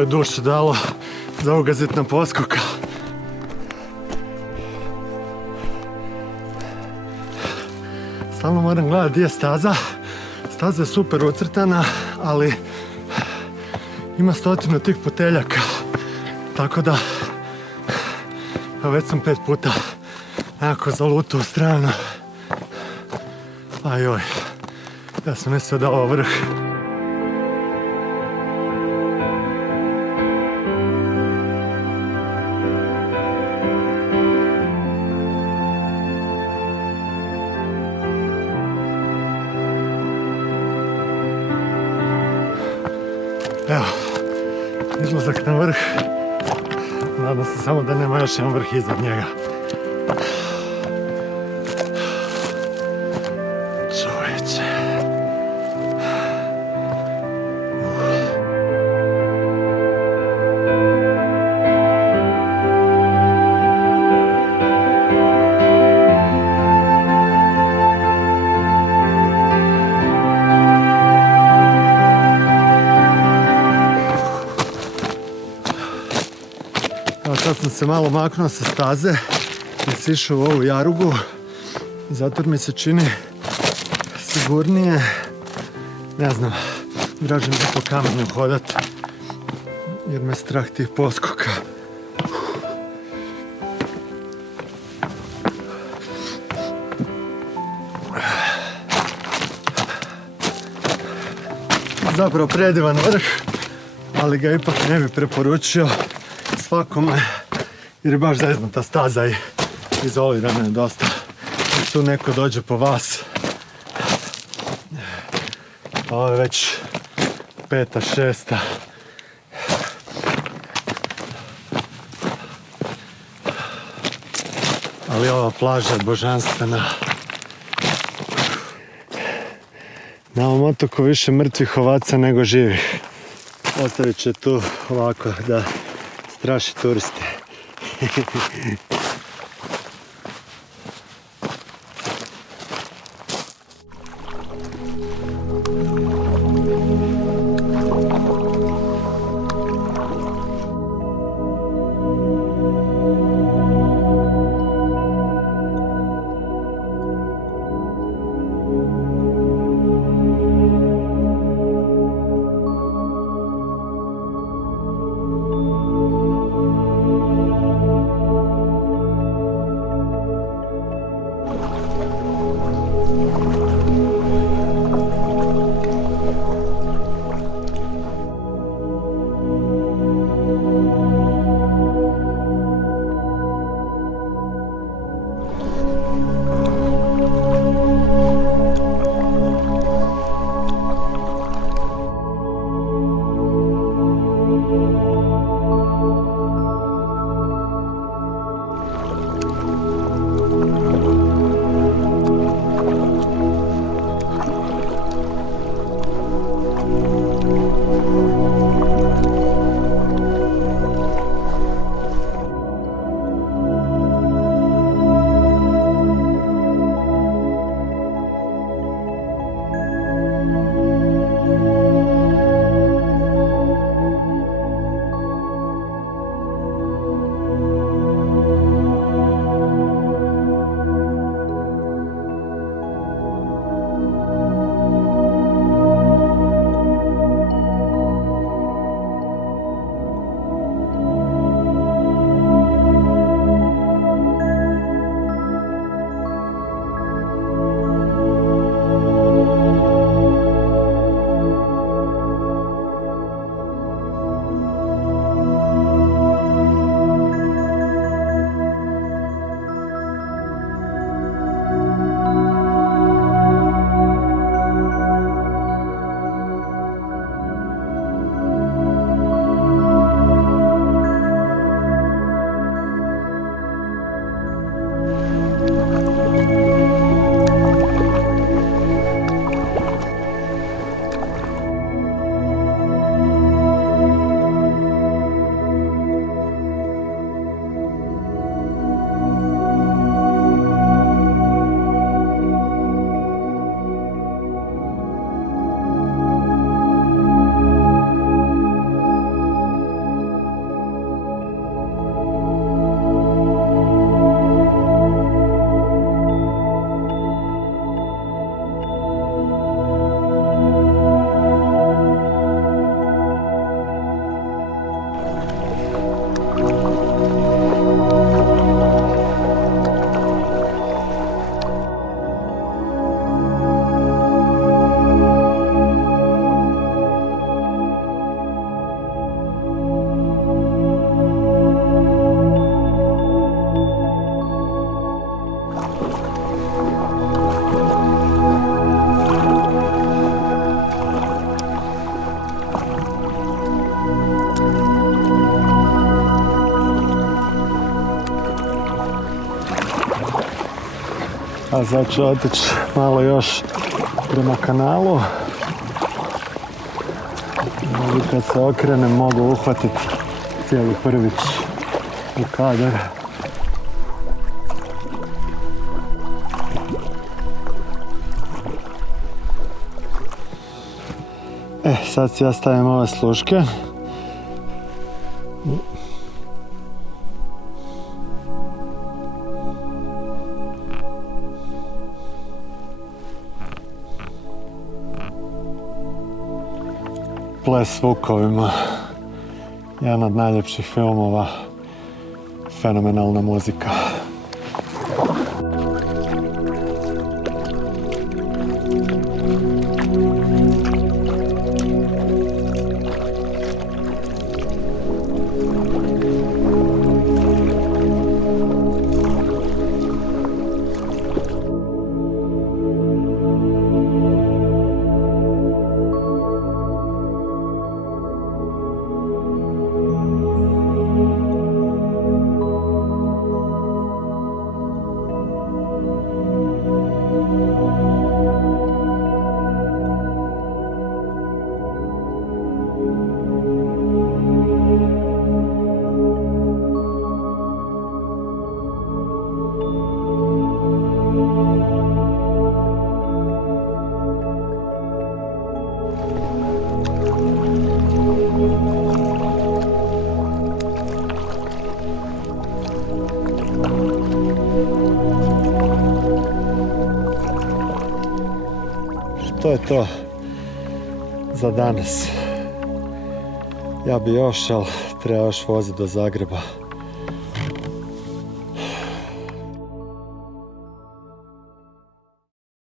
je duše dalo za ugazitna poskoka. Stalno moram gledati gdje je staza. Staza je super ucrtana, ali ima 100 tih puteljaka. Tako da već sam 5 puta nekako zalutao u stranu. Ajoj, ja sam mislio da ovo vrh. Evo, izlazak na vrh. Nadam se samo da nema još jedan vrh iznad njega. Čovječe. Sad sam se malo maknuo sa staze i sišao u ovu jarugu, zato mi se čini sigurnije, ne znam, draže mi po kamenju hodat, jer me strah tih poskoka. Zapravo predivan vrh, ali ga ipak ne bi preporučio svakome, jer je baš zeznuta staza i izolirana je dosta. Jer tu neko dođe po vas. Ovo je već 5., 6. Ali ova plaža je božanstvena. Na ovom otoku više mrtvih ovaca nego živih. Ostavit će tu ovako da straši turiste. A sad ću otići malo još prema kanalu. I kad se okrenem mogu uhvatiti cijeli Prvić u kadar. Sad si ja stavim ove sluške. Ples s vukovima. Jedan od najljepših filmova. Fenomenalna muzika. To je to za danas. Ja bi još, ali treba još voziti do Zagreba.